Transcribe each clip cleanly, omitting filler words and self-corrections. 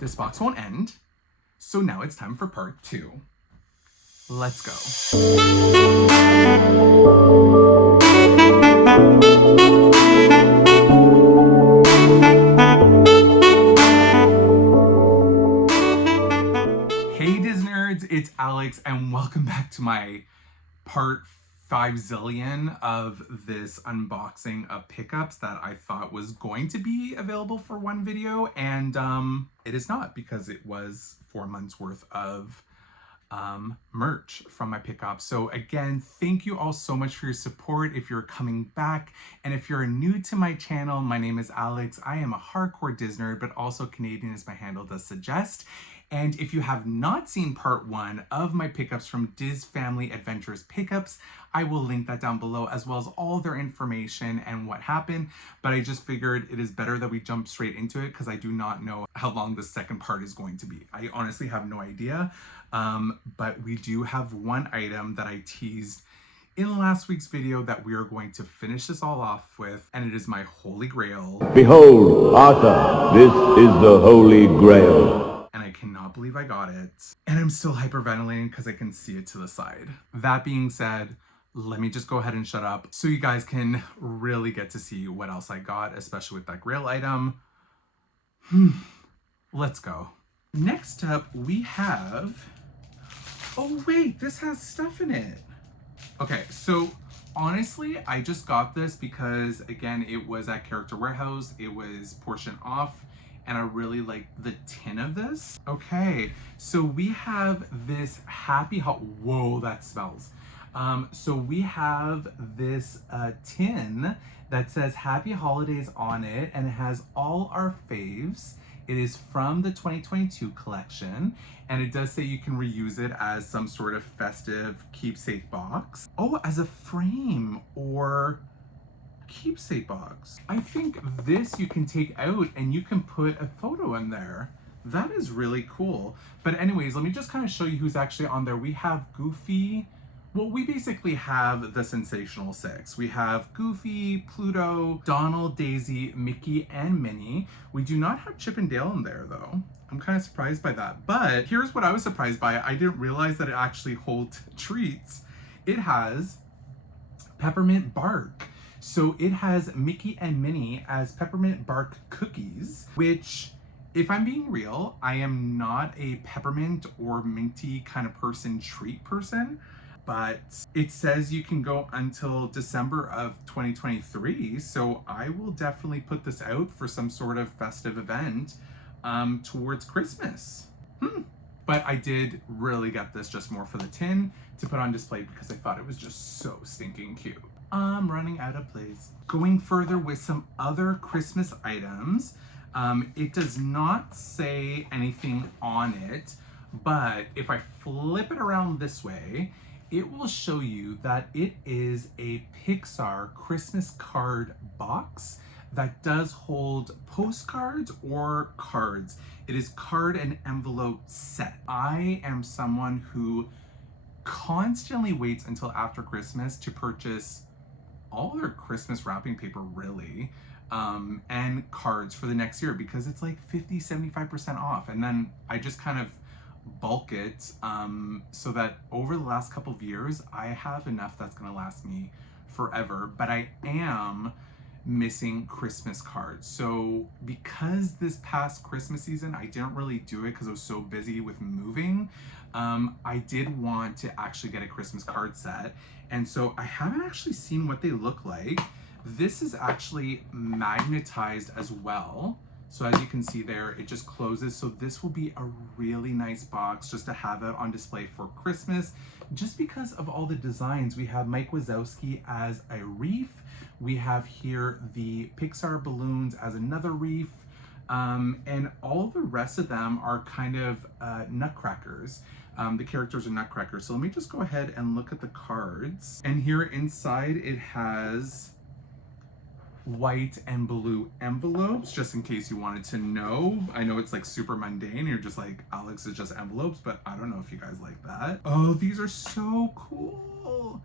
This box won't end, so now it's time for part 2. Let's go. Hey Disnerds, it's Alex and welcome back to my part 5 zillion of this unboxing of pickups that I thought was going to be available for one video, and it is not, because it was 4 months worth of merch from my pickup. So again, thank you all so much for your support if you're coming back, and if you're new to my channel, my name is Alex. I am a hardcore Disnerd, but also Canadian as my handle does suggest. And if you have not seen part 1 of my pickups from Diz Family Adventures Pickups, I will link that down below, as well as all their information and what happened. But I just figured it is better that we jump straight into it, because I do not know how long the second part is going to be. I honestly have no idea. But we do have one item that I teased in last week's video that we are going to finish this all off with, and it is my Holy Grail. Behold, Arthur, this is the Holy Grail. And I cannot believe I got it. And I'm still hyperventilating because I can see it to the side. That being said, let me just go ahead and shut up so you guys can really get to see what else I got, especially with that Grail item. Let's go. Next up, we have... Oh wait, this has stuff in it. Okay, so honestly, I just got this because, again, it was at Character Warehouse. It was portion off, and I really like the tin of this. Okay, so we have this whoa, that smells. So we have this tin that says Happy Holidays on it, and it has all our faves. It is from the 2022 collection, and it does say you can reuse it as some sort of festive keepsake box. Oh, as a frame or keepsake box. I think this you can take out and you can put a photo in there. That is really cool. But anyways, let me just kind of show you who's actually on there. We have Goofy. Well, we basically have the Sensational Six. We have Goofy, Pluto, Donald, Daisy, Mickey, and Minnie. We do not have Chip and Dale in there though. I'm kind of surprised by that. But here's what I was surprised by. I didn't realize that it actually holds treats. It has peppermint bark. So it has Mickey and Minnie as peppermint bark cookies, which, if I'm being real, I am not a peppermint or minty kind of treat person. But it says you can go until December of 2023, so I will definitely put this out for some sort of festive event towards Christmas. But I did really get this just more for the tin to put on display because I thought it was just so stinking cute. I'm running out of place. Going further with some other Christmas items, it does not say anything on it, but if I flip it around this way, it will show you that it is a Pixar Christmas card box that does hold postcards or cards. It is card and envelope set. I am someone who constantly waits until after Christmas to purchase all their Christmas wrapping paper, really, and cards for the next year, because it's like 50-75% off. And then I just kind of bulk it so that over the last couple of years I have enough that's going to last me forever. But I am missing Christmas cards, so because this past Christmas season I didn't really do it because I was so busy with moving, I did want to actually get a Christmas card set, and so I haven't actually seen what they look like. This is actually magnetized as well. So as you can see there, it just closes. So this will be a really nice box just to have it on display for Christmas, just because of all the designs. We have Mike Wazowski as a reef. We have here the Pixar balloons as another reef. And all the rest of them are kind of nutcrackers. The characters are nutcrackers. So let me just go ahead and look at the cards. And here inside it has white and blue envelopes, just in case you wanted to know. I know it's like super mundane, you're just like, Alex, is just envelopes, but I don't know if you guys like that. Oh, these are so cool.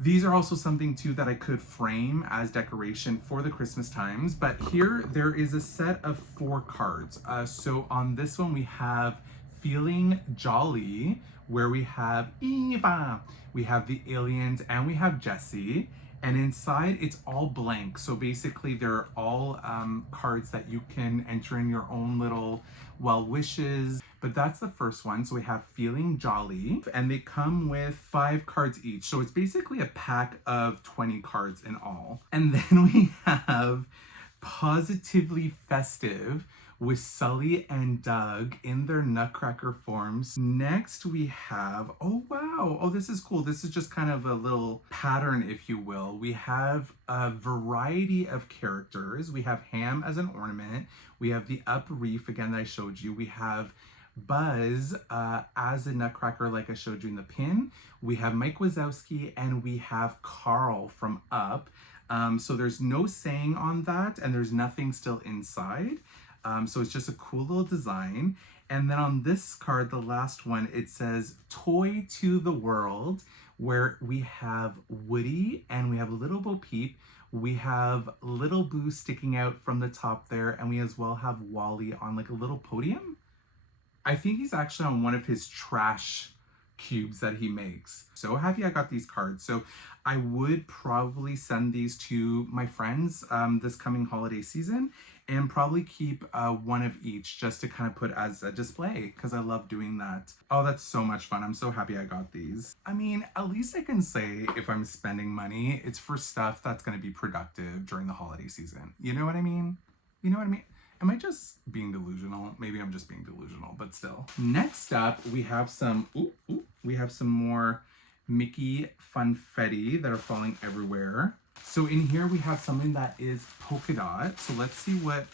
These are also something too that I could frame as decoration for the Christmas times. But here there is a set of 4 cards. So on this one we have Feeling Jolly, where we have Eva, we have the aliens, and we have Jessie. And inside it's all blank. So basically they're all cards that you can enter in your own little well wishes. But that's the first one. So we have Feeling Jolly, and they come with 5 cards each. So it's basically a pack of 20 cards in all. And then we have Positively Festive with Sully and Doug in their Nutcracker forms. Next we have, oh wow, oh this is cool. This is just kind of a little pattern, if you will. We have a variety of characters. We have Ham as an ornament. We have the Up Reef, again, that I showed you. We have Buzz as a Nutcracker, like I showed you in the pin. We have Mike Wazowski, and we have Carl from Up. So there's no saying on that, and there's nothing still inside. So it's just a cool little design. And then on this card, the last one, it says Toy to the World, where we have Woody and we have Little Bo Peep. We have Little Boo sticking out from the top there, and we as well have Wally on like a little podium. I think he's actually on one of his trash cubes that he makes. So happy I got these cards. So I would probably send these to my friends this coming holiday season, and probably keep one of each just to kind of put as a display, because I love doing that. Oh, that's so much fun. I'm so happy I got these. I mean, at least I can say if I'm spending money, it's for stuff that's going to be productive during the holiday season. You know what I mean? You know what I mean? Am I just being delusional? Maybe I'm just being delusional, but still. Next up, we have some, we have some more Mickey funfetti that are falling everywhere. So in here we have something that is polka dot. So let's see what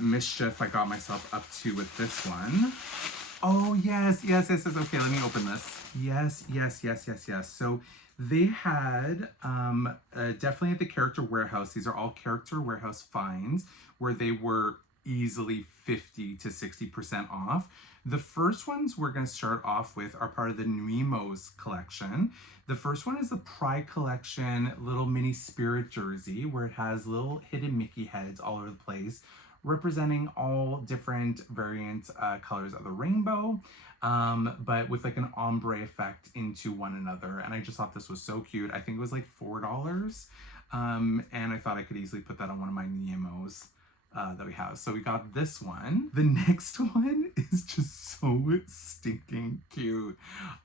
mischief I got myself up to with this one. Oh yes. Okay, let me open this. Yes. So they had definitely at the Character Warehouse. These are all Character Warehouse finds where they were easily 50 to 60% off. The first ones we're going to start off with are part of the NuiMOs collection. The first one is the Pride Collection little mini spirit jersey, where it has little hidden Mickey heads all over the place, representing all different variant colors of the rainbow, but with like an ombre effect into one another. And I just thought this was so cute. I think it was like $4. And I thought I could easily put that on one of my NuiMOs that we have. So we got this one. The next one is just so stinking cute.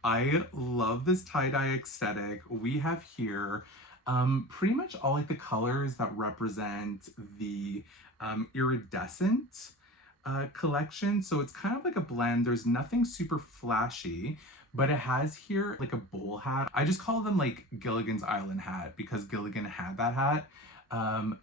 I love this tie-dye aesthetic. We have here pretty much all like the colors that represent the Iridescent collection. So it's kind of like a blend. There's nothing super flashy, but it has here like a bowl hat. I just call them like Gilligan's Island hat because Gilligan had that hat.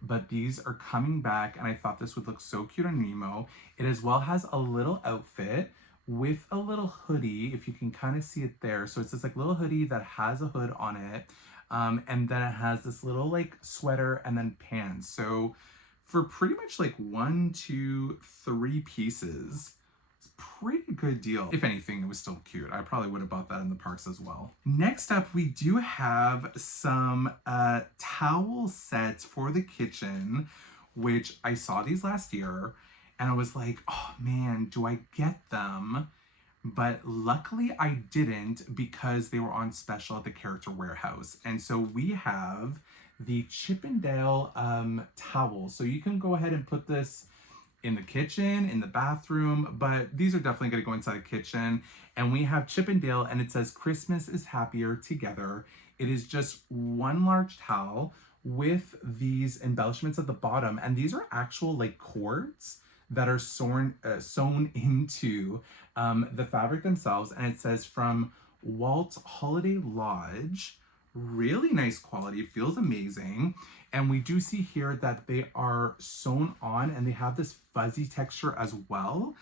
But these are coming back, and I thought this would look so cute on NuiMO. It as well has a little outfit with a little hoodie, if you can kind of see it there. So it's this like little hoodie that has a hood on it, and then it has this little like sweater and then pants. So for pretty much like 1, 2, 3 pieces, pretty good deal. If anything, it was still cute. I probably would have bought that in the parks as well. Next up, we do have some towel sets for the kitchen, which I saw these last year, and I was like, oh man, do I get them? But luckily I didn't, because they were on special at the Character Warehouse. And so we have the Chippendale towels. So you can go ahead and put this in the kitchen, in the bathroom, but these are definitely going to go inside the kitchen. And we have Chippendale, and it says Christmas is happier together. It is just one large towel with these embellishments at the bottom, and these are actual like cords that are sewn into the fabric themselves. And it says from Walt Holiday Lodge. Really nice quality, feels amazing. And we do see here that they are sewn on, and they have this fuzzy texture as well.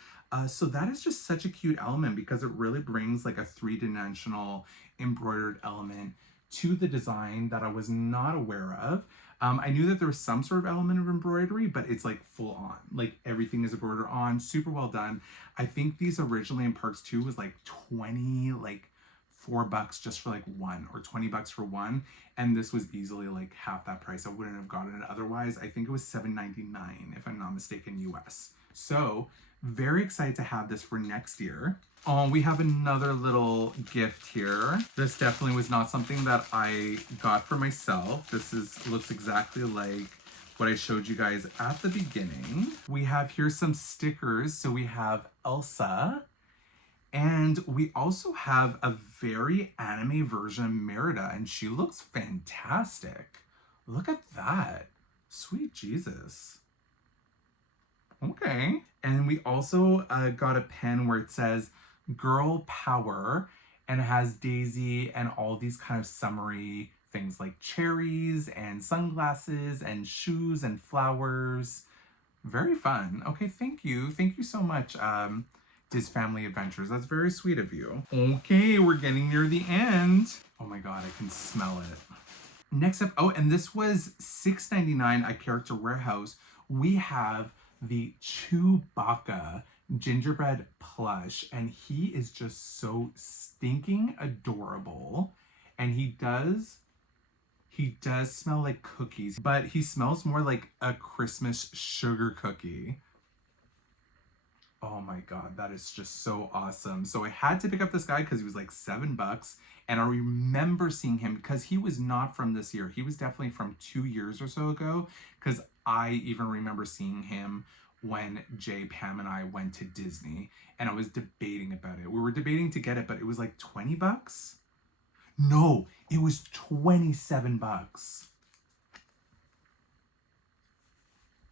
So that is just such a cute element, because it really brings like a 3-dimensional embroidered element to the design that I was not aware of. I knew that there was some sort of element of embroidery, but it's like full on, like everything is embroidered on, super well done. I think these originally in parts 2 was like $4 just for like one, or $20 for one. And this was easily like half that price. I wouldn't have gotten it otherwise. I think it was $7.99 if I'm not mistaken, US. So very excited to have this for next year. Oh, we have another little gift here. This definitely was not something that I got for myself. Looks exactly like what I showed you guys at the beginning. We have here some stickers. So we have Elsa, and we also have a very anime version of Merida, and she looks fantastic. Look at that. Sweet Jesus. Okay. And we also got a pen where it says Girl Power, and it has Daisy and all these kind of summery things like cherries and sunglasses and shoes and flowers. Very fun. Okay, thank you. Thank you so much, Diz Family Adventures. That's very sweet of you. Okay, we're getting near the end. Oh my God, I can smell it. Next up, oh, and this was $6.99 at Character Warehouse. We have the Chewbacca gingerbread plush, and he is just so stinking adorable. And he does smell like cookies, but he smells more like a Christmas sugar cookie. Oh my God, that is just so awesome. So I had to pick up this guy because he was like $7. And I remember seeing him because he was not from this year. He was definitely from 2 years or so ago, because I even remember seeing him when Jay, Pam, and I went to Disney, and I was debating about it. We were debating to get it, but it was like $20. No, it was $27.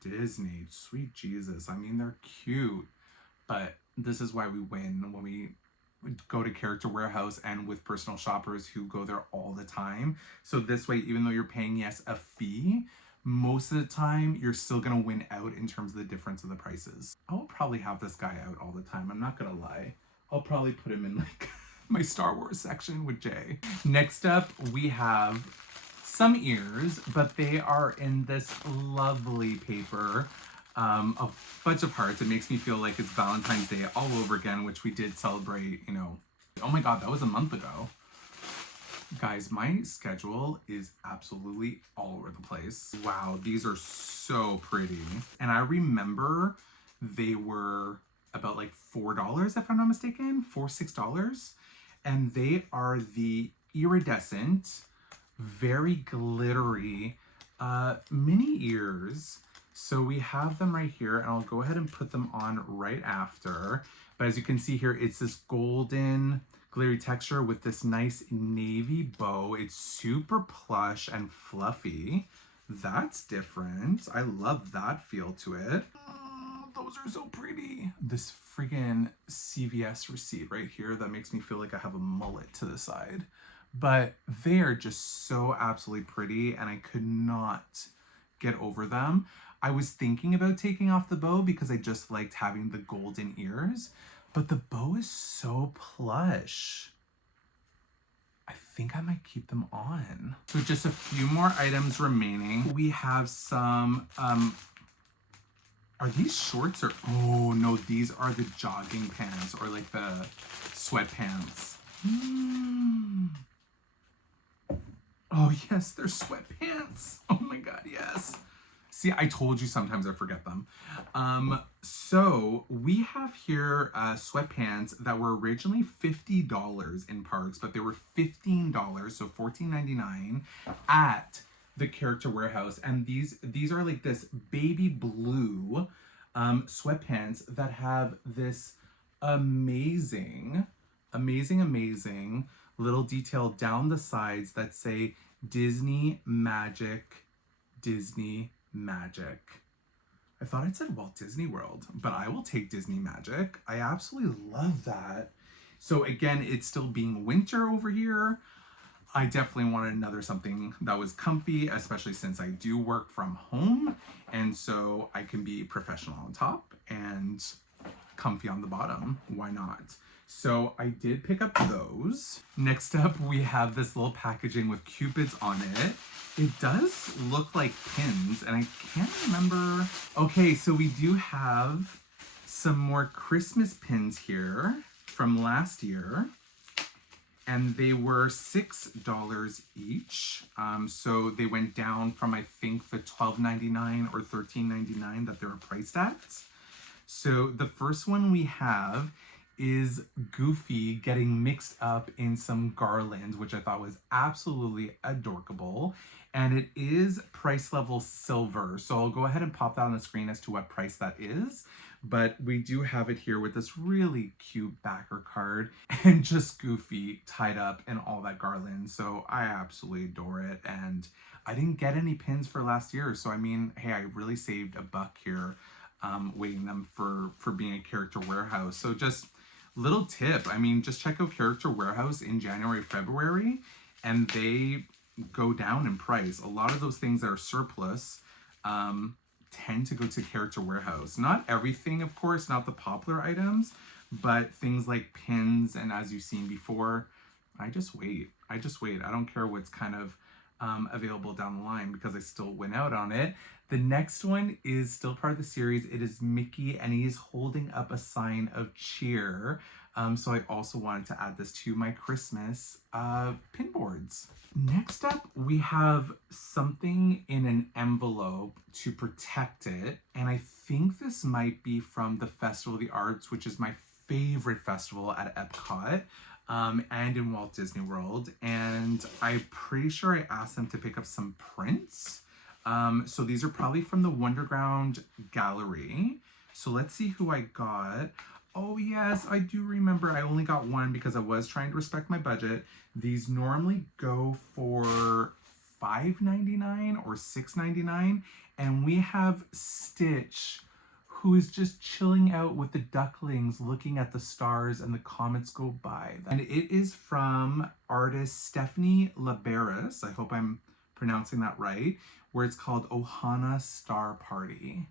Disney, sweet Jesus. I mean, they're cute, but this is why we win when we go to Character Warehouse and with personal shoppers who go there all the time. So this way, even though you're paying, yes, a fee, most of the time you're still gonna win out in terms of the difference of the prices. I will probably have this guy out all the time. I'm not gonna lie. I'll probably put him in like my Star Wars section with Jay. Next up, we have some ears, but they are in this lovely paper. A bunch of hearts. It makes me feel like it's Valentine's Day all over again, which we did celebrate, you know. Oh my God, that was a month ago. Guys, my schedule is absolutely all over the place. Wow, these are so pretty. And I remember they were about like $4, if I'm not mistaken, $6. And they are the iridescent, very glittery mini ears. So we have them right here, and I'll go ahead and put them on right after. But as you can see here, it's this golden glittery texture with this nice navy bow. It's super plush and fluffy. That's different. I love that feel to it. Oh, those are so pretty. This freaking CVS receipt right here that makes me feel like I have a mullet to the side. But they are just so absolutely pretty, and I could not get over them. I was thinking about taking off the bow because I just liked having the golden ears, but the bow is so plush. I think I might keep them on. So just a few more items remaining. We have some, are these shorts or, oh no, these are the jogging pants or like the sweatpants. Oh yes, they're sweatpants. Oh my God, yes. See, I told you sometimes I forget them. So we have here sweatpants that were originally $50 in Parks, but they were $15, so $14.99 at the Character Warehouse. And these are like this baby blue sweatpants that have this amazing little detail down the sides that say Disney Magic, Disney Magic. I thought it said Walt Disney World, but I will take Disney Magic. I absolutely love that. So again, it's still being winter over here. I definitely wanted another something that was comfy, especially since I do work from home. And so I can be professional on top and comfy on the bottom. Why not? So I did pick up those. Next up, we have this little packaging with Cupids on it. It does look like pins, and I can't remember. Okay, so we do have some more Christmas pins here from last year. and they were $6 each. So they went down from, I think, the $12.99 or $13.99 that they were priced at. So the first one we have is Goofy getting mixed up in some garlands, which I thought was absolutely adorable. And it is price level silver. So I'll go ahead and pop that on the screen as to what price that is. But we do have it here with this really cute backer card and just Goofy tied up in all that garland. So I absolutely adore it. And I didn't get any pins for last year. So I mean, hey, I really saved $1 here, waiting them for being a Character Warehouse. So just little tip, I mean, just check out Character Warehouse in January, February, and they go down in price. A lot of those things that are surplus tend to go to Character Warehouse. Not everything, of course, not the popular items, but things like pins, and as you've seen before, I just wait. I don't care what's kind of available down the line because I still went out on it. The next one is still part of the series. It is Mickey, and he is holding up a sign of cheer. So I also wanted to add this to my Christmas pin boards. Next up, we have something in an envelope to protect it. And I think this might be from the Festival of the Arts, which is my favorite festival at Epcot. And in Walt Disney World. And I'm pretty sure I asked them to pick up some prints. So these are probably from the Wonderground Gallery. So let's see who I got. Oh yes, I do remember I only got one because I was trying to respect my budget. These normally go for $5.99 or $6.99. And we have Stitch, who is just chilling out with the ducklings looking at the stars and the comets go by. And it is from artist Stephanie Laberis, I hope I'm pronouncing that right, where it's called Ohana Star Party.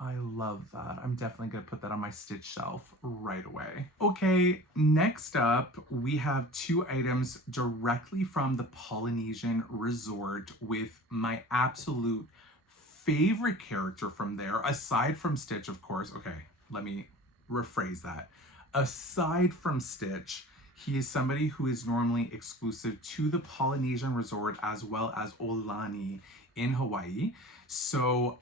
I love that. I'm definitely gonna put that on my Stitch shelf right away. Okay, next up, we have 2 items directly from the Polynesian Resort with my absolute favorite character from there, aside from Stitch, of course. Okay, let me rephrase that. Aside from Stitch, he is somebody who is normally exclusive to the Polynesian Resort as well as Aulani in Hawaii. So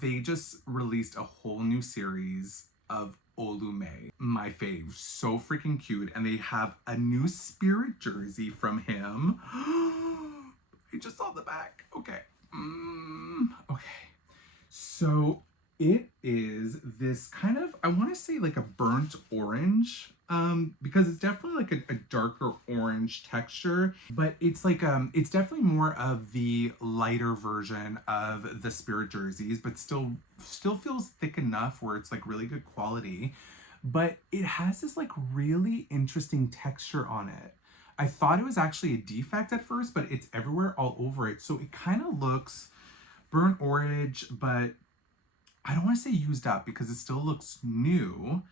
they just released a whole new series of Olu Mel, my fave. So freaking cute. And they have a new spirit jersey from him. I just saw the back. Okay. Okay. So it is this kind of, I want to say like a burnt orange, because it's definitely like a darker orange texture, but it's like, it's definitely more of the lighter version of the spirit jerseys, but still feels thick enough where it's like really good quality, but it has this like really interesting texture on it. I thought it was actually a defect at first, but it's everywhere all over it. So it kind of looks burnt orange, but I don't want to say used up because it still looks new.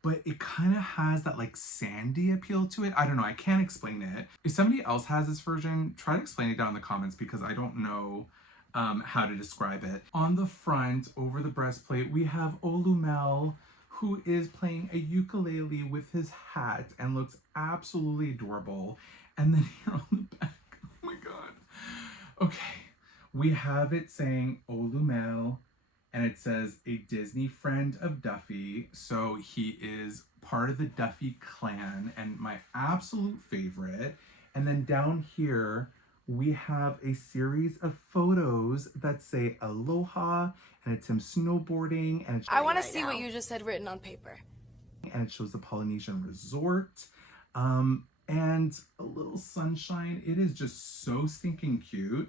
But it kind of has that like sandy appeal to it. I don't know. I can't explain it. If somebody else has this version, try to explain it down in the comments because I don't know how to describe it. On the front, over the breastplate, we have Olu Mel, who is playing a ukulele with his hat and looks absolutely adorable. And then here on the back, oh my god. Okay, we have it saying Olu Mel, and it says a Disney friend of Duffy. So he is part of the Duffy clan and my absolute favorite. And then down here, we have a series of photos that say aloha, and it's him snowboarding, and I want to see what you just said written on paper. And it shows the Polynesian Resort, and a little sunshine. It is just so stinking cute.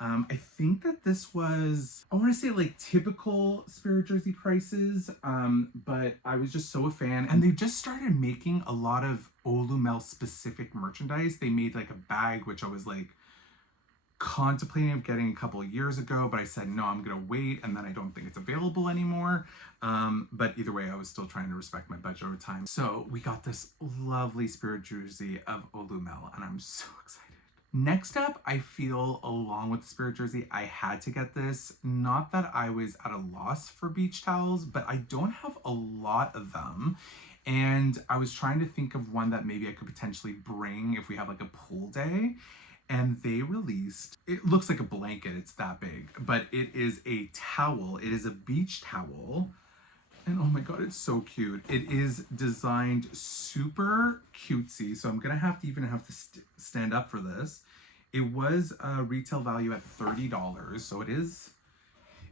I think that this was, I want to say like typical spirit jersey prices, but I was just so a fan. And they just started making a lot of Olu Mel specific merchandise. They made like a bag, which I was like contemplating of getting a couple of years ago, but I said, no, I'm going to wait. And then I don't think it's available anymore. But either way, I was still trying to respect my budget over time. So we got this lovely spirit jersey of Olu Mel, and I'm so excited. Next up, I feel along with the spirit jersey, I had to get this. Not that I was at a loss for beach towels, but I don't have a lot of them. And I was trying to think of one that maybe I could potentially bring if we have like a pool day. And they released, it looks like a blanket, it's that big, but it is a towel. It is a beach towel. And oh my God, it's so cute. It is designed super cutesy. So I'm gonna have to stand up for this. It was a retail value at $30. So it is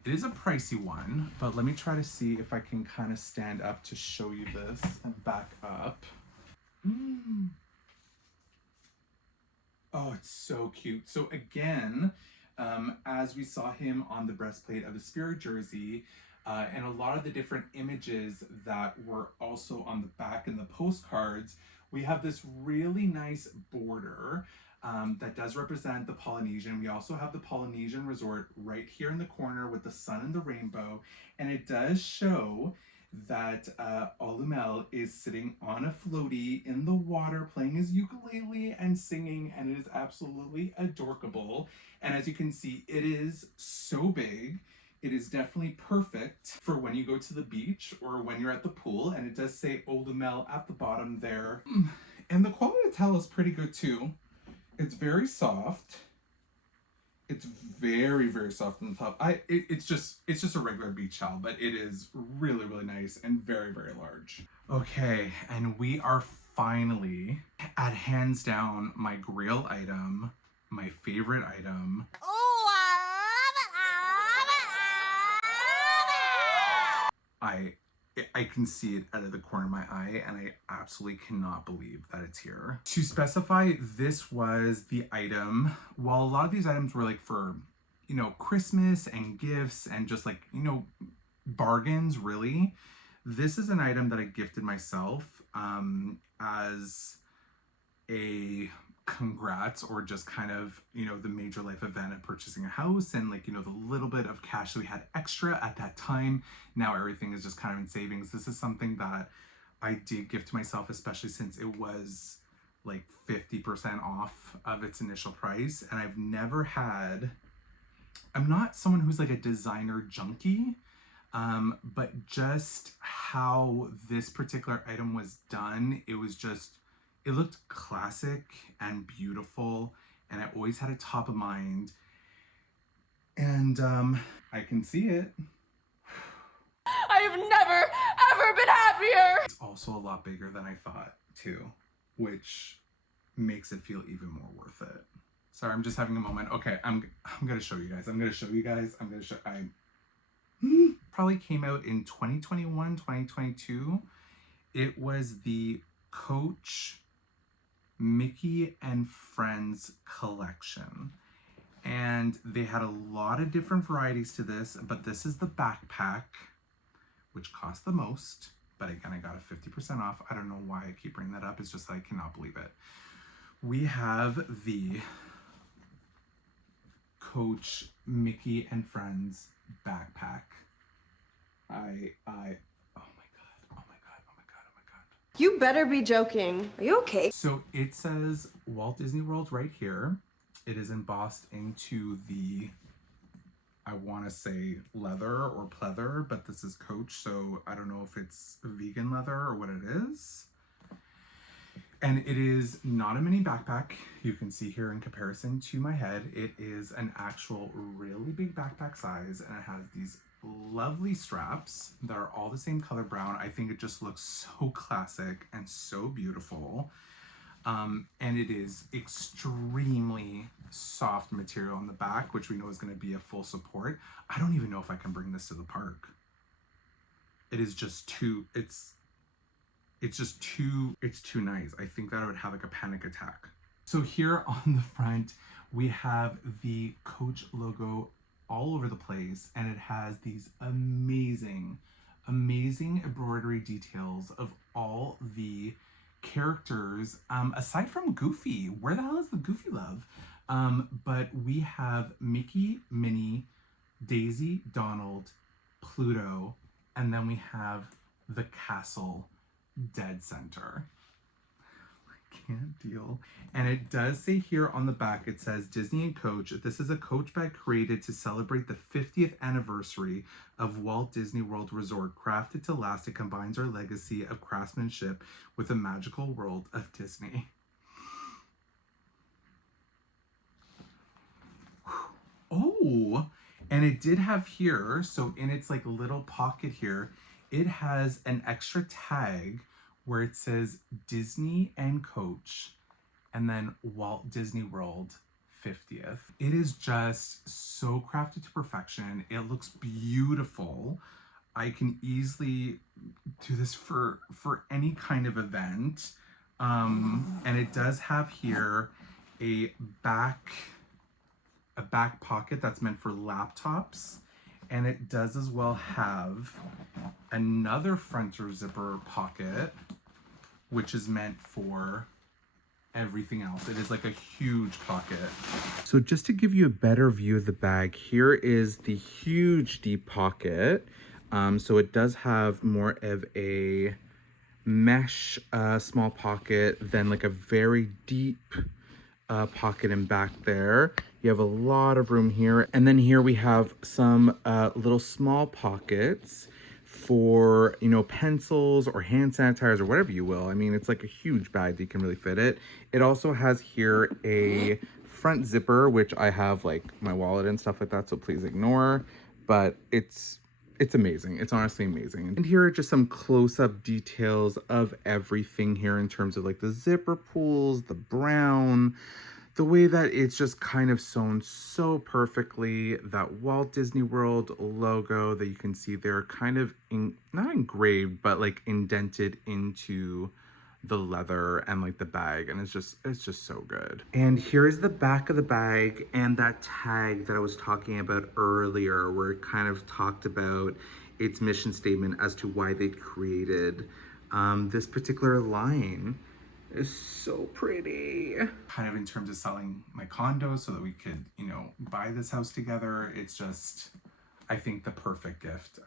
a pricey one, but let me try to see if I can kind of stand up to show you this and back up. Oh, it's so cute. So again, as we saw him on the breastplate of the Spirit jersey, and a lot of the different images that were also on the back in the postcards, we have this really nice border that does represent the Polynesian. We also have the Polynesian resort right here in the corner with the sun and the rainbow. And it does show that Olu Mel is sitting on a floaty in the water playing his ukulele and singing, and it is absolutely adorable. And as you can see, it is so big. It is definitely perfect for when you go to the beach or when you're at the pool, and it does say Olu Mel at the bottom there. And the quality of the towel is pretty good too. It's very soft. It's very, very soft on the top. It's just a regular beach towel, but it is really, really nice and very, very large. Okay, and we are finally at hands down my Grail item, my favorite item. Oh, I love it. I can see it out of the corner of my eye, and I absolutely cannot believe that it's here. To specify, this was the item. While a lot of these items were like for, you know, Christmas and gifts and just like, you know, bargains really, this is an item that I gifted myself as a congrats, or just kind of, you know, the major life event of purchasing a house and like, you know, the little bit of cash that we had extra at that time. Now everything is just kind of in savings. This is something that I did give to myself, especially since it was like 50% off of its initial price. And I'm not someone who's like a designer junkie, but just how this particular item was done, it looked classic and beautiful, and I always had it top of mind. And I can see it. I have never, ever been happier. It's also a lot bigger than I thought too, which makes it feel even more worth it. Sorry, I'm just having a moment. Okay, I'm gonna show you guys. Probably came out in 2021, 2022. It was the Coach Mickey and Friends collection, and they had a lot of different varieties to this, but this is the backpack, which cost the most, but again, I got a 50% off. I don't know why I keep bringing that up. It's just, I cannot believe it. We have the Coach Mickey and Friends backpack. You better be joking. Are you okay? So it says Walt Disney World right here. It is embossed into the, I want to say leather or pleather, but this is Coach, so I don't know if it's vegan leather or what it is. And it is not a mini backpack. You can see here in comparison to my head, it is an actual really big backpack size, and it has these lovely straps that are all the same color brown. I think it just looks so classic and so beautiful. And it is extremely soft material on the back, which we know is going to be a full support. I don't even know if I can bring this to the park. It is just too, it's too nice. I think that I would have like a panic attack. So here on the front, we have the Coach logo all over the place, and it has these amazing embroidery details of all the characters, aside from Goofy. Where the hell is the Goofy love? But we have Mickey, Minnie, Daisy, Donald, Pluto, and then we have the castle dead center. can't deal. And it does say here on the back, it says Disney and Coach. This is a Coach bag created to celebrate the 50th anniversary of Walt Disney World Resort. Crafted to last, it combines our legacy of craftsmanship with the magical world of Disney. Oh, and it did have here, so in its like little pocket here, it has an extra tag where it says Disney and Coach and then Walt Disney World 50th. It is just so crafted to perfection. It looks beautiful. I can easily do this for any kind of event. And it does have here a back pocket that's meant for laptops. And it does as well have another front or zipper pocket, which is meant for everything else. It is like a huge pocket. So just to give you a better view of the bag, here is the huge deep pocket. So it does have more of a mesh small pocket than like a very deep pocket in back there. You have a lot of room here. And then here we have some little small pockets for, you know, pencils or hand sanitizers or whatever you will. I mean, it's like a huge bag that you can really fit it. It also has here a front zipper, which I have like my wallet and stuff like that, so please ignore. But it's amazing. It's honestly amazing. And here are just some close-up details of everything here in terms of like the zipper pulls, the brown, the way that it's just kind of sewn so perfectly. That Walt Disney World logo that you can see there kind of not engraved, but like indented into the leather and like the bag, and it's just so good. And here is the back of the bag and that tag that I was talking about earlier, where it kind of talked about its mission statement as to why they created this particular line. Is so pretty. Kind of in terms of selling my condo so that we could, you know, buy this house together. It's just, I think, the perfect gift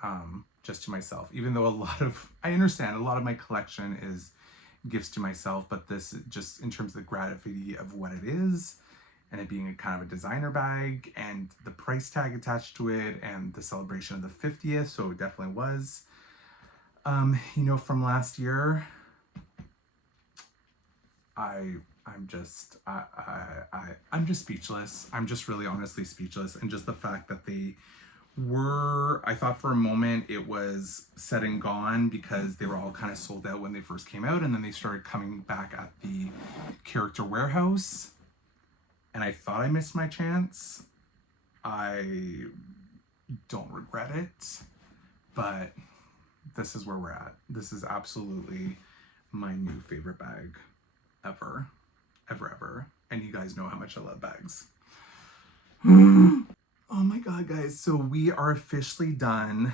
just to myself. Even though I understand a lot of my collection is gifts to myself, but this just in terms of the gravity of what it is and it being a kind of a designer bag and the price tag attached to it and the celebration of the 50th. So it definitely was, you know, from last year. I'm just speechless. I'm just really honestly speechless. And just the fact that they were, I thought for a moment it was said and gone because they were all kind of sold out when they first came out, and then they started coming back at the Character Warehouse, and I thought I missed my chance. I don't regret it, but this is where we're at. This is absolutely my new favorite bag ever. And you guys know how much I love bags. Oh my god, guys. So we are officially done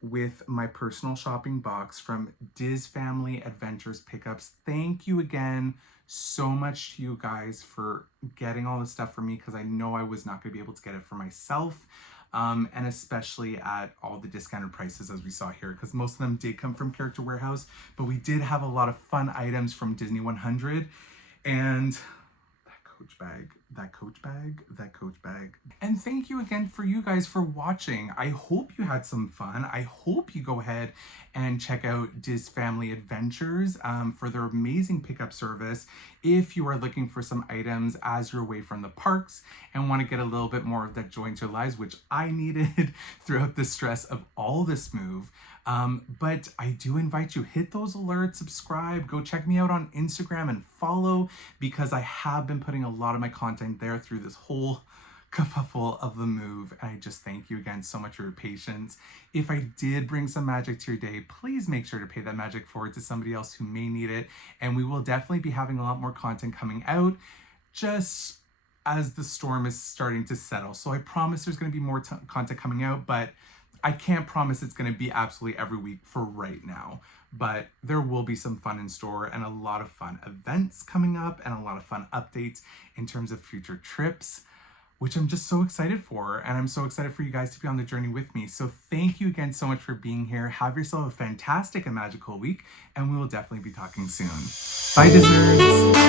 with my personal shopping box from Diz Family Adventures Pickups. Thank you again so much to you guys for getting all this stuff for me, because I know I was not going to be able to get it for myself. And especially at all the discounted prices as we saw here, because most of them did come from Character Warehouse, but we did have a lot of fun items from Disney 100, and that coach bag. And thank you again for you guys for watching. I hope you had some fun. I hope you go ahead and check out Diz Family Adventures for their amazing pickup service if you are looking for some items as you're away from the parks and want to get a little bit more of that joy into your lives, which I needed throughout the stress of all this move. But I do invite you, hit those alerts, subscribe, go check me out on Instagram and follow, because I have been putting a lot of my content there through this whole kerfuffle of the move. And I just thank you again so much for your patience. If I did bring some magic to your day, please make sure to pay that magic forward to somebody else who may need it. And we will definitely be having a lot more content coming out just as the storm is starting to settle. So I promise there's going to be more content coming out, but I can't promise it's going to be absolutely every week for right now. But there will be some fun in store and a lot of fun events coming up and a lot of fun updates in terms of future trips. which I'm just so excited for. And I'm so excited for you guys to be on the journey with me. So thank you again so much for being here. Have yourself a fantastic and magical week, and we will definitely be talking soon. Bye, Disnerds.